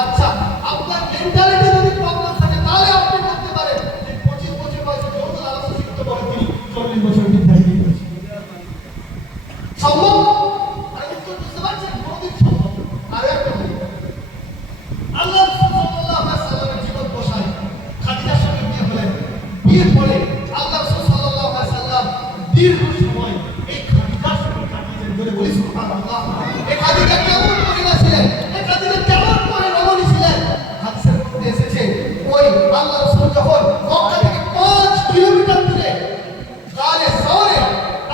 আচ্ছা, আপনার মেন্টালিটি যদি প্রবলেম থাকে তাহলে আপনি বলতে পারেন যে 25 বছর বয়সে যৌন লালসা শিখতে পারেন তিনি 40 বছর বিদ্যায় কি করেছেন। সম্ভব? আর উত্তর বুঝতে পারছেন? কোনদিন সম্ভব না। আর একটা আল্লাহ সাল্লাল্লাহু আলাইহি সাল্লামের জীবন বসায় খাদিজার সঙ্গে বিয়ে হলেন। বিয়ের পরে আল্লাহ সাল্লাল্লাহু আলাইহি সাল্লাম দীর্ঘ সময় এই খাদিজার সঙ্গে কাটিয়েছেন। বলে বলি সুবহানাল্লাহ। এই খাদিজা কেমন মহিলা ছিলেন? এই খাদিজা কেমন রমণী ছিলেন? হাদিসের মধ্যে এসেছে ওই আল্লাহ রাসূল যখন মক্কা থেকে 5 কিলোমিটার দূরে গারে সাওরে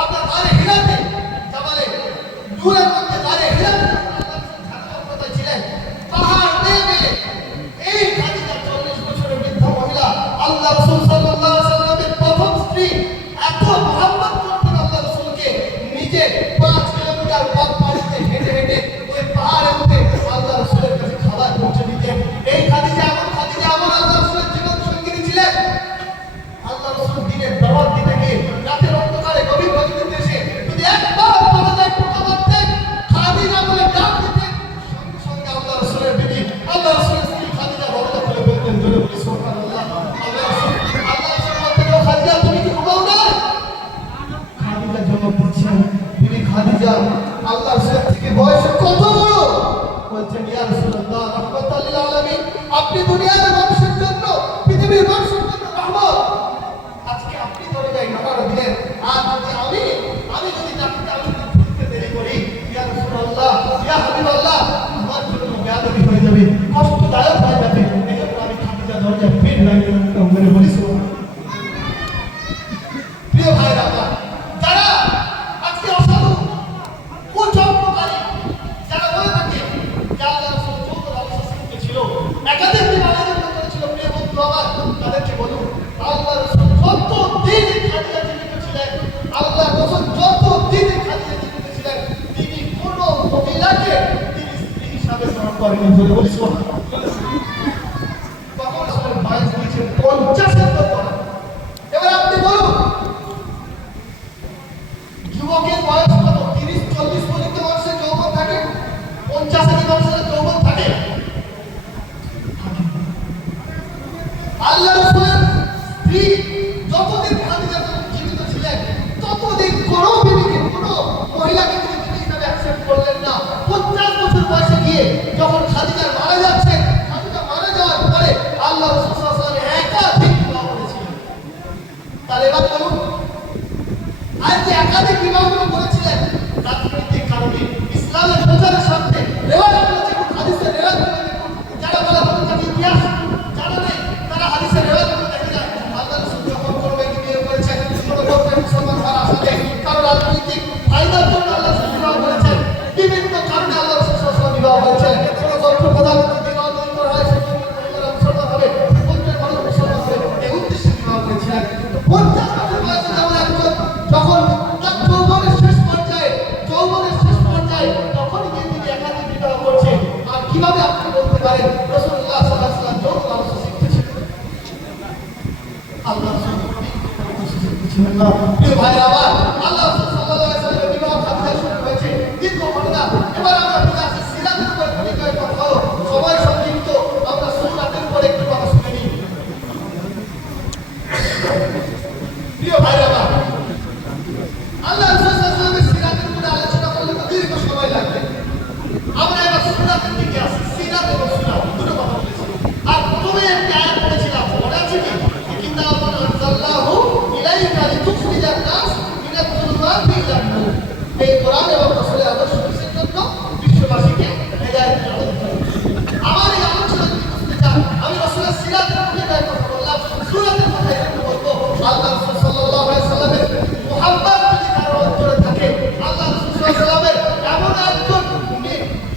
আপনার গারে হিরাতে জাবালে নূরের মধ্যে গারে হিরাতে আল্লাহ রাসূল ছিলেন। পাহাড় বেয়ে এই খাদিজা 40 বছরের বৃদ্ধা মহিলা আল্লাহ রাসূল সাল্লাল্লাহু আলাইহি সাল্লামের প্রথম স্ত্রী এত মহব্বত করতেন আল্লাহ রাসূলকে। নিজে 5 কিলোমিটার পথ পাড়িতে হেঁটে হেঁটে ওই পাহাড়ে উঠে আল্লাহ রাসূলের কাছে খাবার পৌঁছে দিতেন। এই খাদিজা এমন আল্লাহ রাসূলের জীবন সঙ্গিনী ছিলেন। আল্লাহ রাসূল দিনের দাওয়াত দিতে গিয়ে রাতের অন্ধকারে গভীর রাতে এসে যদি একবার দরজায় টোকা মারতেন, খাদিজা বলে ডাক দিতেন, সঙ্গে সঙ্গে আল্লাহ রাসূলের বিবি আল্লাহ রাসূলের স্ত্রী খাদিজা দরজা খুলে বলতেন, জোরে বলি সুবহানাল্লাহ। আল্লাহ রাসূল বলতেন, ও খাদিজা তুমি কি ঘুমাও না? খাদিজা জবাব দিচ্ছেন, বিবি খাদিজা আল্লাহ রাসূলের থেকে বয়সে কত বড়? বলছেন, ইয়া রাসূলুল্লাহ রাহমাতাল লিল আলামিন, আপনি দুনিয়ার মানুষের জন্য, পৃথিবীর মানুষের জন্য রহমত। আজকে আপনি দরজায় নাড়া দিলেন, আর যদি আমি যদি ডাকতে আমি খুলতে দেরি করি, ইয়া রাসূলুল্লাহ ইয়া হাবিবাল্লাহ, আমার জন্য বেয়াদবি হয়ে যাবে, কষ্টদায়ক হয়ে যাবে। এজন্য আমি খাদিজা দরজায় ভিড় লাগিয়ে রাখতে বলে বলি সুবহানাল্লাহ। প্রিয় ভাইরা আমার, যারা আজকে অসাধু কুচক্রকারী যারা বলে থাকে যে আল্লাহ রাসূল যৌন লালসা শিখতে ছিল, একাধিক দিন আয়োজন করেছিল, প্রিয় বন্ধু আমার, তাদেরকে বলুন আল্লাহ রাসূল যত দিন খাদিজা জীবিত ছিলেন, আল্লাহ রাসূল যত দিন খাদিজা জীবিত ছিলেন, তিনি কোন মহিলাকে তিনি স্ত্রী হিসাবে গ্রহণ করেননি। বলে বলি সুবহানাল্লাহ। তখন রাসূলের বয়স হয়েছে 50-এর উপর। এবার আপনি বলুন যুবকের বয়স কত? 30-40 পর্যন্ত মানুষের যৌবন থাকে, 50-এর মানুষের যৌবন থাকে। আল্লাহ রাসূলের স্ত্রী যতদিন খাদিজা জীবিত ছিলেন ততদিন কোনো বিবিকে, কোনো মহিলাকে তিনি বিবি হিসাবে অ্যাকসেপ্ট করলেন না। 50 বছর বয়সে গিয়ে যখন খাদিজা মারা যাচ্ছে, খাদিজা মারা যাওয়ার পরে আল্লাহ রাসূল সাল্লাল্লাহু আলাইহি ওয়াসাল্লাম একাধিক বিবাহ করেছিলেন। তাহলে এবার বলুন, আর যে একাধিক বিবাহগুলো করেছিলেন রাজনৈতিক কারণে, ইসলামের প্রচারের স্বার্থে, রেওয়াজগুলো দেখুন, হাদিসের রেওয়াজগুলো দেখুন, যারা বলা হতো তাকে ইতিহাস জানা নেই, তারা হাদিসের রেওয়াজগুলো দেখে যায়। আল্লাহ রাসূল যখন করবে বিয়ে করেছেন কোনো গোত্রে মুসলমান হওয়ার আশাতে, কারণ রাজনৈতিক ফায়দার জন্য আল্লাহ রাসূল বিবাহ করেছেন, বিভিন্ন কারণে আল্লাহ রাসূল সাল্লাল্লাহু আলাইহি ওয়াসাল্লাম বিবাহ করেছেন। কোনো গোত্র প্রধান বিবাহ দরকার হয়, সেই গোত্রের মুসলমান হবে, গোত্রের মানুষ মুসলমান হবে, এই উদ্দেশ্যে বিবাহ করেছিলেন। 50 বছর বয়সে যেমন একজন যখন যৌবনের শেষ পর্যায়ে তখনই কিন্তু একাধিক বিবাহ করছে। আর কিভাবে আপনি বলতে পারেন রাসূলুল্লাহ সাল্লাল্লাহু আলাইহি ওয়াসাল্লাম যৌন লালসা শিখতেছিলেন? আল্লাহ শিখতেছিলেন না। প্রিয় ভাইরা আমার, আল্লাহ সাল্লাল্লাহু আলাইহি ওয়াসাল্লামের বিবাহ খাদিজা শুরু হয়েছে, দীর্ঘ ঘটনা। এবার আমরা বিদাসের সিরাতের উপর পরিচয় কথা হলো, সময় সংক্ষিপ্ত, আমরা সুন্নাতের উপর একটু কথা শুনে নিই। প্রিয় ভাইরা আমার, আল্লাহ রাসূল সাল্লাল্লাহু আলাইহি ওয়াসাল্লামের সিরাতের উপর আলোচনা করলে তো দীর্ঘ সময় লাগবে। আমরা এবার সুন্নাতের দিকে আসি। সিরাত এবং সুন্নাত দুটো কথা বলেছি। আর প্রথমে একটা আয়াত পড়েছিলাম, মনে আছে কি? কিতাবুন আনজালনাহু ইলাইকা লিতুখরিজান নাস মিনাজ যুলুমাতি ইলান নূর। এই কোরআন এবং রাসূলের আদর্শ বিশ্বের জন্য বিশ্ববাসীকে হেদায়েত দান করে। আমার এই আলোচনা যদি বুঝতে চান, আমি রাসূলের সিরাতের উপর কথা বললাম, সুন্নাতের কথা একটু বলবো। আল্লাহ রাসূল সাল্লাল্লাহু আলাইহি ওয়াসাল্লামের মুহাব্বত যদি কারো অন্তরে থাকে, আল্লাহ রাসূল সাল্লাল্লাহু আলাইহি ওয়াসাল্লামের এমন একজন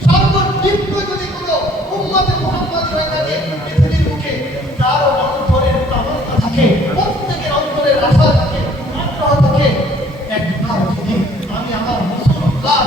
সর্বনিম্ন যদি কোনো উম্মতে মুহাম্মদ হয়ে থাকে পৃথিবীর বুকে, তার অন্তরের তামান্না থাকে, প্রত্যেকের অন্তরের আশা থাকে, আগ্রহ থাকে, একবার যদি আমি আমার রাসূলুল্লাহ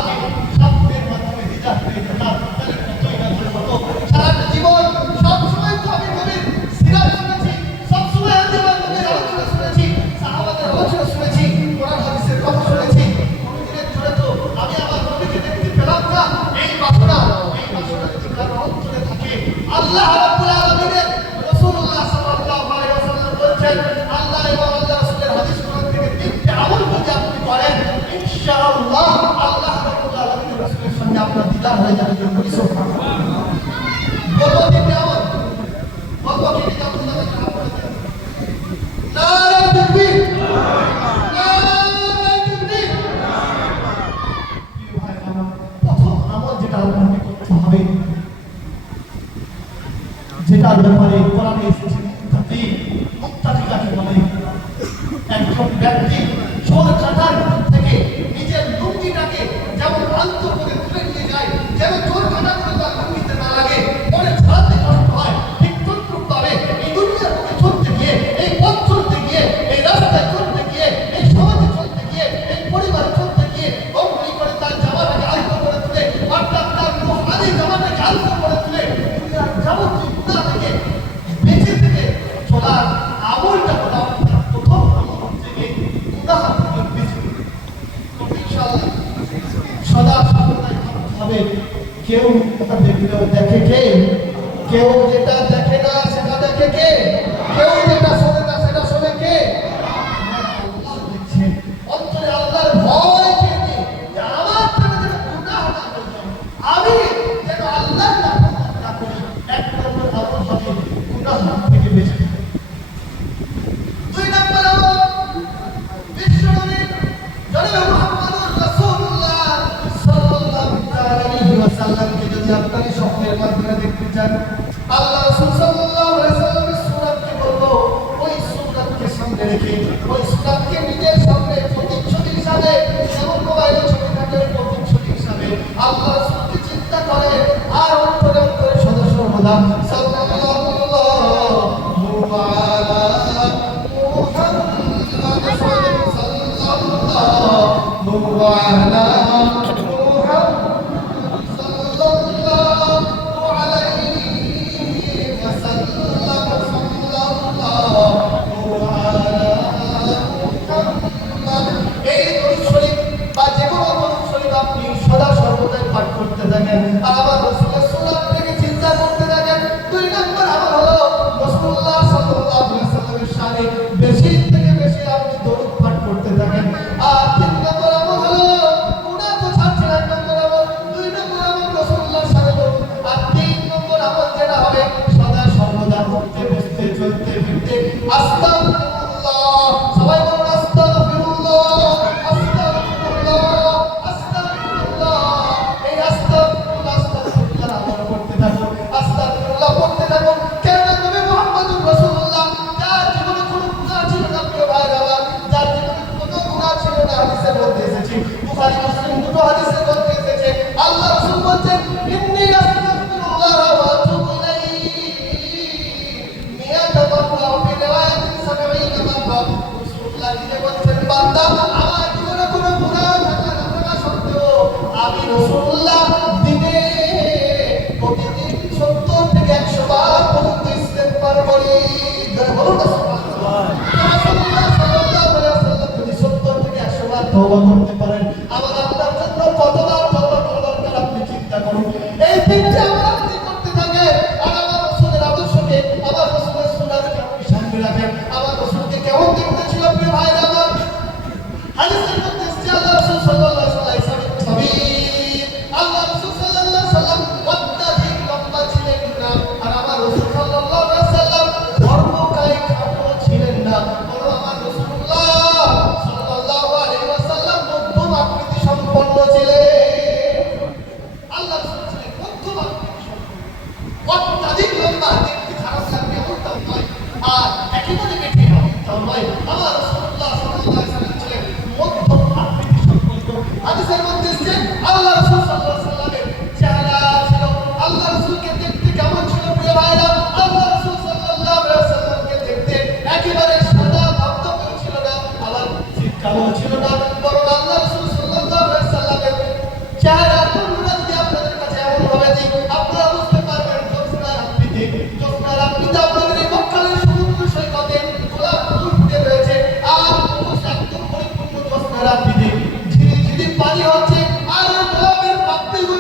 আল্লাহ রাব্বুল আলামিনের রাসূলুল্লাহ সাল্লাল্লাহু আলাইহি ওয়াসাল্লাম বলেন আল্লাহ এবং আল্লাহ রাসূলের হাদিস কোরআন থেকে তিনটি আমল যদি আপনি করেন ইনশাআল্লাহ আল্লাহ রাব্বুল আলামিনের রাসূলের সঙ্গে আপনার দিদার হয়ে যাবে। সুবহানাল্লাহ। বলবো তিনটি আমল, বলবো কি কি আমল আপনারা বলে দেন। নারে তাকবীর, নারে তাকবীর। ভাই আমার প্রথম আমল যেটা আপনাকে করতে হবে, যেটার ব্যাপারে কোরআনে এসেছে মুত্তাকি, মুত্তাকি কাকে বলে? একজন ব্যক্তি চোর কাটার থেকে নিজের লুঙ্গিটাকে যেমন আলতো করে তুলে নিয়ে যায়, যেন চোর কাটা করে তার লুঙ্গিতে না লাগে, পরে ছাড়াতে কষ্ট হয়, ঠিক তদ্রূপভাবে এই দুনিয়ার মধ্যে চলতে গিয়ে, এই পথ চলতে গিয়ে, এই রাস্তায় চলতে গিয়ে, এই সমাজে চলতে গিয়ে, এই পরিবারে চলতে গিয়ে অমনি করে তার জামাটাকে আলতো করে তুলে, অর্থাৎ তার রুহানি জামাটাকে আলতো করে তুলে দুনিয়ার যাবতীয় গুনাহ থেকে বেঁচে থেকে চলার আমলটা করা প্রথম আমল হচ্ছে কি গুনাহ থেকে বেঁচে। তো ইনশাআল্লাহ সদা সর্বদাই ভাবতে হবে কেউ এটা দেখলেও দেখে কে, কেউ যেটা দেখে না সেটা দেখে কে, কেউ যেটা শোনে না সেটা শোনে কে? আল্লাহ দেখছেন। অন্তরে আল্লাহর ভয় কে নেই যে আমার থেকে যেন গুনাহ না করি, আমি যেন আল্লাহর নাফরমানি না করি। এক নম্বর আমল হবে গুনাহ থেকে বেঁচে থাকা। দুই নম্বর আমল বিশ্বনবী জনাবে মুহাম্মদুর রাসূলুল্লাহ সাল্লাল্লাহু আলাইহি ওয়াসাল্লামকে যদি আপনারা স্বপ্নের মাধ্যমে দেখতে চান, আল্লাহ রাসূল সাল্লাল্লাহু আলাইহি ওয়াসাল্লামের সুন্নাতকে বলবো, ওই সুন্নাতকে সামনে রেখে, ওই সুন্নাতকে নিজের সামনে প্রতিচ্ছবি হিসাবে, যেমন মোবাইলে ছবি থাকে প্রতিচ্ছবি হিসাবে আল্লাহ রাসূলকে চিন্তা করে আর অন্তরে অন্তরে সদা সর্বদা সাল্লাল্লাহু আলা মুহাম্মাদ সাল্লাল্লাহু আলা আবার রাসূলের সুন্নাত থেকে চিন্তা করতে থাকেন। দুই নম্বর আমল হলো রাসূলুল্লাহ সাল্লাল্লাহু আলাইহি ওয়াসাল্লামের শানে বেশি থেকে বেশি আপনি দরুদ পাঠ করতে থাকেন। আর তিন নম্বর আমল হলো গুনাহ তো ছাড়ছেন, এক নম্বর আমল, দুই নম্বর আমল রাসূলুল্লাহর শানে দরুদ, আর তিন নম্বর আমল যেটা হবে সদা সর্বদা উঠতে বসতে চলতে ফিরতে আস্তাগফিরুল্লাহ, সবাই বলুন আস্তাগফিরুল্লাহ, আস্তাগফিরুল্লাহ, আস্তাগফিরুল্লাহ। এই আস্তাগফিরুল্লাহ পড়তে থাকুন। কেন নবী মুহাম্মদুর রাসূলুল্লাহ যার জীবনে কোনো গুনাহ ছিল না, প্রিয় ভাইরা আমার, যার জীবনে কোনো গুনাহ ছিল না, হাদিসের মধ্যে এসেছে, বুখারী মুসলিম দুটো হাদিসের মধ্যে এসেছে, আল্লাহ রাসূল বলেন ইন্নী আস্তাগফিরুল্লাহ ওয়া আতুবু ইলাইহি মিয়াতা মাররা ফি রিওয়ায়াতিন 70 মাররা। রাসূলুল্লাহ নিজে বলেন বান্দা আমার জীবনে কোনো গুনাহ থাকা সত্ত্বেও আমি রাসূলুল্লাহ দিনে প্রতিদিন 70 থেকে 100 বার পর্যন্ত ইস্তেগফার করি। বলুন না সুবহানাল্লাহ। রাসূলুল্লাহ সাল্লাল্লাহু আলাইহি ওয়াসাল্লাম যদি 70 থেকে 100 বার তওবা করতে পারেন, আমার আপনার জন্য কতবার তওবা করা দরকার আপনি চিন্তা করুন। এই তিনটি আমল আপনি করতে থাকেন আর আমার রাসূলের আদর্শকে, আমার রাসূলের সুন্নাতকে আপনি সামনে রাখেন। আমার রাসূলকে কেমন দেখতে ছিল প্রিয় ভাইরা আমার? হাদিসের মধ্যে এসেছে আল্লাহ রাসূল সাল্লাল্লাহু আলাইহি ওয়াসাল্লাম আল্লাহ রাসূল সাল্লাল্লাহু আলাইহি ওয়াসাল্লাম অত্যাধিক লম্বা ছিলেন না, আর আমার রাসূল সাল্লাল্লাহু আলাইহি ওয়াসাল্লাম ধর্মকায় খাটো ছিলেন না, বরং আমার রাসূলুল্লাহ সাল্লাল্লাহু আলাইহি ওয়াসাল্লাম মধ্যম আকৃতি সম্পন্ন ছিলেন। আল্লাহ রাসূল ছিলেন মধ্যম আকৃতি সম্পন্ন, অত্যাধিক লম্বা দেখতে খারাপ লাগবে এমনটাও নয়, আর একেবারে বেঠে এমনটাও নয়। আমার রাসূলুল্লাহ সাল্লাল্লাহু আলাইহি ওয়াসাল্লাম ছিলেন মধ্যম আকৃতি সম্পন্ন। হাদিসের মধ্যে এসেছে আল্লাহ রাসূল সাল্লাল্লাহু আলাইহি ওয়াসাল্লামের চেহারা ছিল, আল্লাহ রাসূলকে দেখতে কেমন ছিল প্রিয় ভাইরা? আল্লাহ রাসূল সাল্লাল্লাহু আলাইহি ওয়াসাল্লামকে দেখতে একেবারে সাদা ধবধবে ছিল না, আবার কালো ছিল না, বরং আল্লাহ রাসূল সাল্লাল্লাহু আলাইহি ওয়াসাল্লামের চেহারা পূর্ণতা যদি আপনাদের কাছে এমন হবে যে আপনারা বুঝতে পারবেন জ্যোৎস্নার আকৃতি, জ্যোৎস্নার আকৃতি আপনাদের এই মক্কার সমুদ্র সৈকতে গোলাপ ফুল ফুটে রয়েছে, আর একদম পরিপূর্ণ জ্যোৎস্নার আকৃতি ঝিরি ঝিরি পানি হচ্ছে, আর গোলাপের পাপড়িগুলো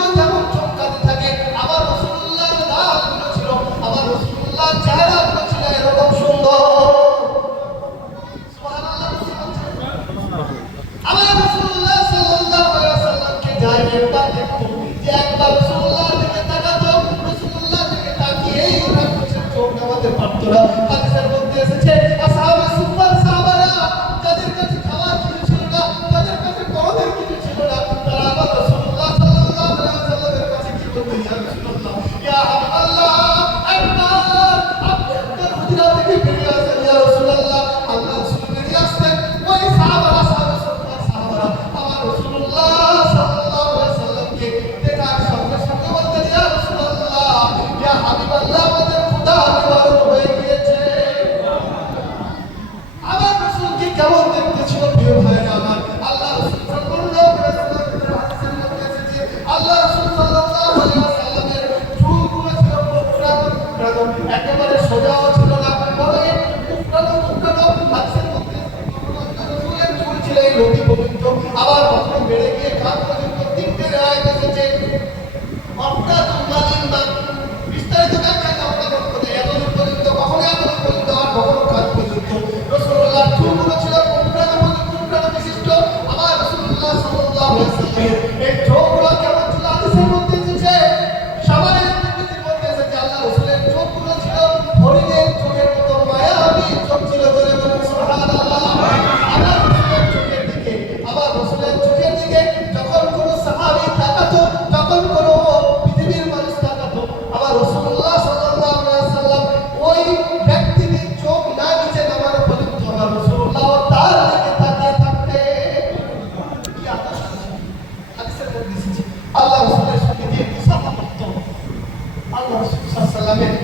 বন্ধুরা, হাদিসের মধ্যে এসেছে আসহাবে সুফার সাহাবারা যাদের কাছে খাওয়ার কিছু ছিল না, যাদের কাছে পরনের কিছু ছিল না, তারা আবার রাসূলুল্লাহ সাল্লাল্লাহু আলাইহি ওয়াসাল্লামের কাছে কি বলতো, ইয়া রাসূলুল্লাহ, ইয়া হাবিবাল্লাহ, একবার আপনি আপনার হুজরা থেকে বেরিয়ে আসেন ইয়া রাসূলুল্লাহ। আল্লাহ রাসূল বেরিয়ে আসতেন, ওই সাহাবারা আসহাবে সুফার সাহাবারা আমার রাসূলুল্লাহ সাল্লাল্লাহু আলাইহি ওয়াসাল্লামকে দেখার সঙ্গে সঙ্গে বলতেন, ইয়া রাসূলুল্লাহ, ইয়া হাবিবাল্লাহ, আমাদের ক্ষুধা নিবারণ হয়ে গিয়েছে। আমার রাসূলকে কেমন দেখতে ছিল প্রিয় ভাইরা আমার, আল্লাহ রাসূল সাল্লাল্লাহু আলাইহি ওয়াসাল্লামের হাদিসের মধ্যে এসেছে আল্লাহ রাসূল সাল্লাল্লাহু আলাইহি ওয়াসাল্লামের চুলগুলো ছিল কুকড়ানো কুকড়ানো, একেবারে সোজাও ছিল না, বরং কুকড়ানো কুকড়ানো। হাদিসের মধ্যে রাসূলের চুল ছিল এই লতি পর্যন্ত, আবার কখনো বেড়ে গিয়ে কাঁধ পর্যন্ত, তিনটে রায় এসেছে অর্থাৎ উম্মালিন না। বিস্তারিত ব্যাখ্যায় আমরা করতে যাই এতদূর পর্যন্ত, কখনো এতদূর পর্যন্ত, আর কখনো কাঁধ পর্যন্ত। রাসূলুল্লাহর চুলগুলো ছিল কুকড়ানো কুকড়ানো বিশিষ্ট। আমার রাসূলুল্লাহ সাল্লাল্লাহু আলাইহি ওয়াসাল্লামের এই চোখগুলো কেমন ছিল, হাদিসের মধ্যে এসেছে, সামানের বিবৃতির মধ্যে এসেছে আল্লাহ রাসূলের চোখগুলো ছিল হরিণের চোখের মতো মায়াবী চোখ ছিল। ধরে বলুন সুবহানাল্লাহ। আমার রাসূলের চোখের দিকে, আমার রাসূলের চোখের দিকে যখন কোনো সাহাবী তাকাতো, তখন কোনো পৃথিবীর মানুষ তাকাতো, আমার রাসূলুল্লাহ সাল্লাল্লাহু আলাইহি ওয়াসাল্লাম ওই ব্যক্তিটির চোখ না নিচে নামানো পর্যন্ত আমার রাসূলুল্লাহ তার দিকে তাকিয়ে থাকতেন। কি আদর্শ! হাদিসের মধ্যে এসেছে আল্লাহ রাসূলের সঙ্গে যে মুসাফা করতো, আল্লাহ রাসূল সাল্লাল্লাহু আলাইহি ওয়াসাল্লামের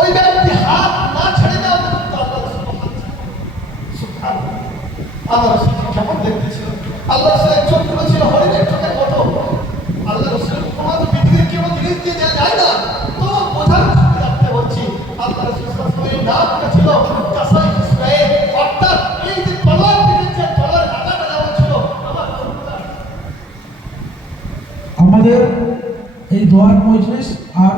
ওই ব্যক্তি হাত না ছেড়ে দেওয়া পর্যন্ত আল্লাহ রাসূল হাত ছাড়তেন। সুবহানাল্লাহ! আল্লাহ রাসূল কেমন দেখতে ছিল! আল্লাহ রাসূলের চোখগুলো ছিল হরিণের চোখের মতো। আল্লাহ রাসূলের উপমা তো পৃথিবীর কেউ জিনিস দিয়ে দেওয়া যায় না, তো বোঝার সুবিধা রাখতে বলছি। আল্লাহ রাসূল সাল্লাল্লাহু আলাইহি ওয়াসাল্লামের নামটা ছিল কাসাই ইসরাঈল, অর্থাৎ এই যে তলোয়ার তীরের যে তলোয়ার কাঁটাটা যেমন ছিল, আমার রাসূলুল্লাহ। আমাদের এই দোয়ার মজলিস আর